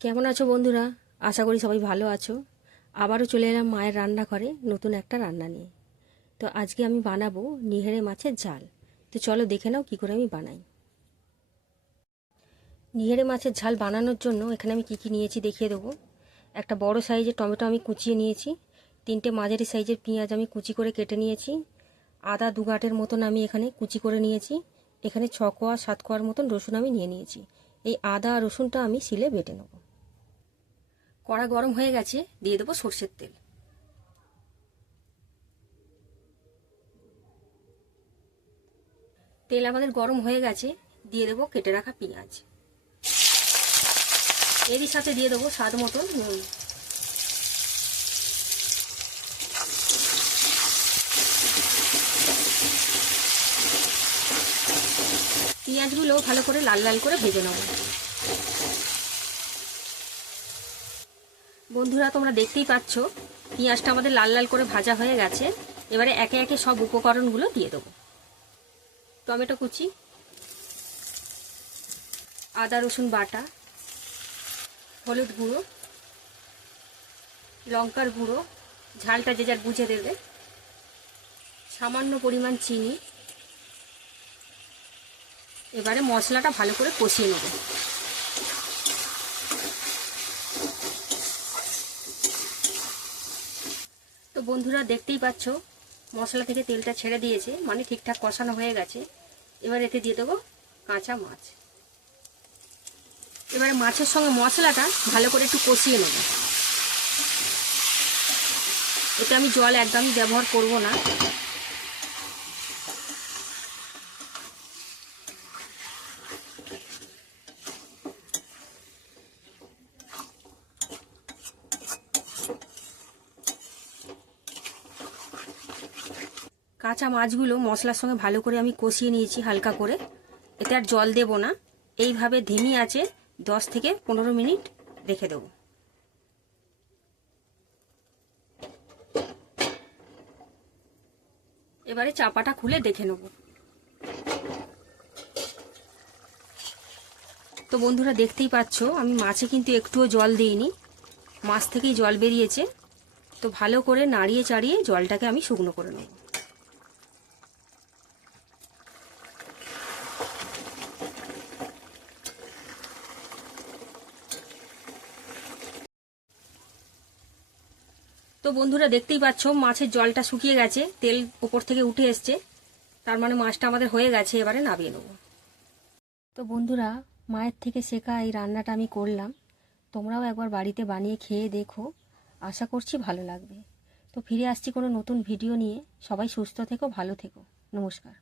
কেমন আছো বন্ধুরা? আশা করি সবাই ভালো আছো। আবারও চলে এলাম মায়ের রান্নাঘরে নতুন একটা রান্না নিয়ে। তো আজকে আমি বানাবো নিহেরে মাছের ঝাল। তো চলো দেখে নাও কী করে আমি বানাই। নিহেরে মাছের ঝাল বানানোর জন্য এখানে আমি কী নিয়েছি দেখিয়ে দেবো। একটা বড় সাইজের টমেটো আমি কুচিয়ে নিয়েছি। 3টে মাঝারি সাইজের পেঁয়াজ আমি কুচি করে কেটে নিয়েছি। আদা 2 গাঁটের মতন আমি এখানে কুচি করে নিয়েছি। এখানে 6 কোয়া 7 কোয়ার মতন রসুন আমি নিয়ে নিয়েছি। এই আদা আর রসুনটা আমি শিলে বেটে নেব। কড়া গরম হয়ে গেছে, দিয়ে দেবো সর্ষের তেল। তেল আমাদের গরম হয়ে গেছে, দিয়ে দেবো কেটে রাখা পেঁয়াজ। এরই সাথে দিয়ে দেবো স্বাদ মতন নুন। পেঁয়াজগুলো ভালো করে লাল লাল করে ভেজে নেব। বন্ধুরা তোমরা দেখতেই পাচ্ছ পেঁয়াজটা আমাদের লাল লাল করে ভাজা হয়ে গেছে। এবারে একে একে সব উপকরণগুলো দিয়ে দেবো। টমেটো কুচি, আদা রসুন বাটা, হলুদ গুঁড়ো, লঙ্কার গুঁড়ো, ঝালটা যে যার বুঝে দেবে, সামান্য পরিমাণ চিনি। এবারে মশলাটা ভালো করে কষিয়ে নেব। তো বন্ধুরা দেখতেই পাচ্ছ মশলা থেকে তেলটা ছেড়ে দিয়েছে, মানে ঠিকঠাক কষানো হয়ে গেছে। এবার এতে দিয়ে দেবো কাঁচা মাছ। এবারে মাছের সঙ্গে মশলাটা ভালো করে একটু কষিয়ে নেব। এতে আমি জল একদমই ব্যবহার করব না। কাঁচা মাছগুলো মশলার সঙ্গে ভালো করে আমি কষিয়ে নিয়েছি হালকা করে। এতে আর জল দেব না। এইভাবে ধিমি আঁচে 10 থেকে 15 মিনিট রেখে দেব। এবারে চাপাটা খুলে দেখে নেব। তো বন্ধুরা দেখতেই পাচ্ছ আমি মাছে কিন্তু একটুও জল দিইনি, মাছ থেকেই জল বেরিয়েছে। তো ভালো করে নাড়িয়ে চাড়িয়ে জলটাকে আমি শুকনো করে নেব। তো বন্ধুরা দেখতেই পাচ্ছ মাছের জলটা শুকিয়ে গেছে, তেল উপর থেকে উঠে এসছে। তার মানে মাছটা আমাদের হয়ে গেছে, এবারে নামিয়ে নেব। তো বন্ধুরা মায়ের থেকে শেখা এই রান্নাটা আমি করলাম। তোমরাও একবার বাড়িতে বানিয়ে খেয়ে দেখো, আশা করছি ভালো লাগবে। তো ফিরে আসছি কোনো নতুন ভিডিও নিয়ে। সবাই সুস্থ থেকো, ভালো থেকো। নমস্কার।